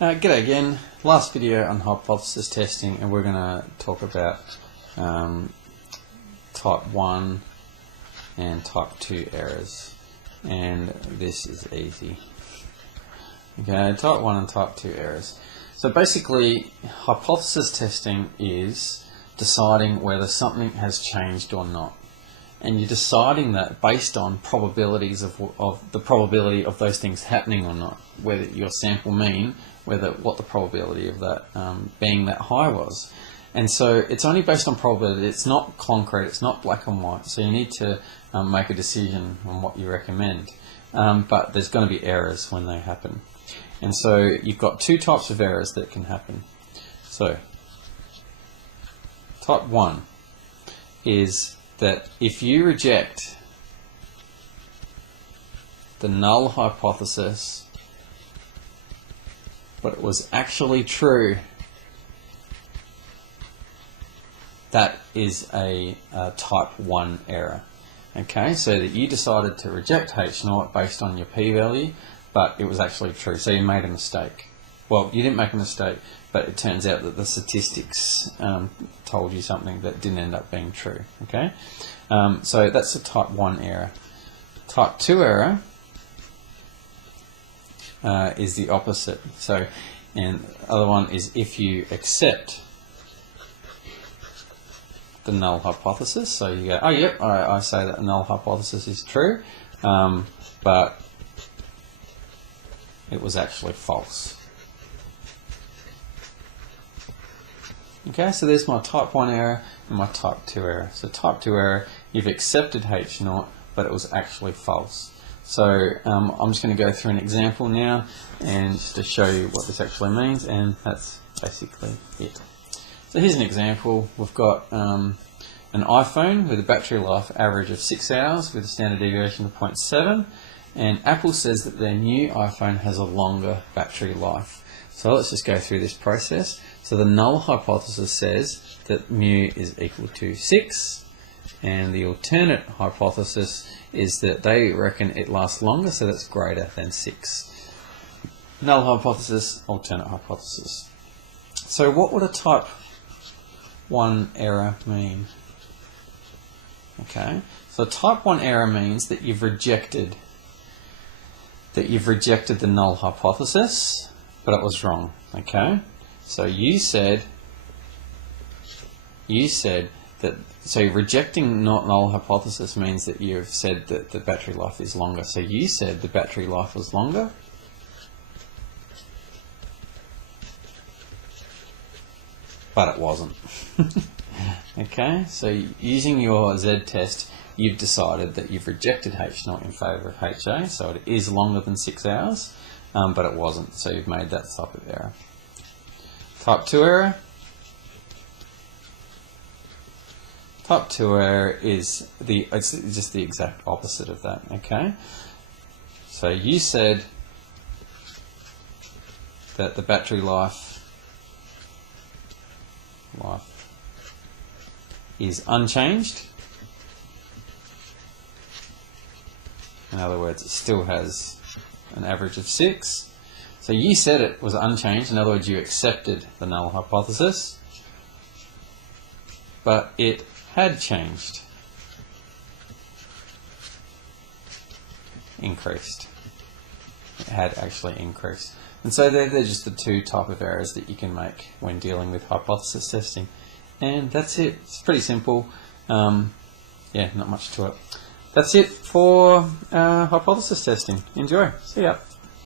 G'day again. Last video on hypothesis testing, and we're going to talk about type 1 and type 2 errors, and this is easy. Okay, type 1 and type 2 errors. So basically, hypothesis testing is deciding whether something has changed or not, and you're deciding that based on probabilities of the probability of those things happening or not, whether your sample mean, what the probability of that being that high was. And so it's only based on probability. It's not concrete, it's not black and white, so you need to make a decision on what you recommend. But there's going to be errors when they happen. And so you've got two types of errors that can happen. So type 1 is that if you reject the null hypothesis but it was actually true, that is a type 1 error. Okay, so that you decided to reject H0 based on your p-value, but it was actually true, so you made a mistake. Well, you didn't make a mistake, but it turns out that the statistics told you something that didn't end up being true. Okay, so that's a type 1 error. Type 2 error is the opposite. So, and the other one is if you accept the null hypothesis. So you go, oh yep, I say that the null hypothesis is true, but it was actually false. Okay, so there's my type 1 error and my type 2 error. So type 2 error, you've accepted H0, but it was actually false. So I'm just going to go through an example now and just to show you what this actually means, and that's basically it. So here's an example. We've got an iPhone with a battery life average of 6 hours with a standard deviation of 0.7, and Apple says that their new iPhone has a longer battery life. So let's just go through this process. So the null hypothesis says that mu is equal to 6, and the alternate hypothesis is that they reckon it lasts longer, so that's greater than 6. Null hypothesis, alternate hypothesis. So what would a type 1 error mean? Okay, so type 1 error means that you've rejected the null hypothesis, but it was wrong. Okay, so you said that, so rejecting null hypothesis means that you've said that the battery life is longer. So you said the battery life was longer, but it wasn't. Okay, so using your Z-test, you've decided that you've rejected H0 in favour of HA, so it is longer than 6 hours, but it wasn't, so you've made that type of error. Type 2 error. Type 2 error is it's just the exact opposite of that. Okay, so you said that the battery life is unchanged. In other words, it still has an average of 6. So you said it was unchanged. In other words, you accepted the null hypothesis, but it had changed, increased. It had actually increased. And so they're just the two type of errors that you can make when dealing with hypothesis testing. And that's it. It's pretty simple. Yeah, not much to it. That's it for hypothesis testing. Enjoy. See ya.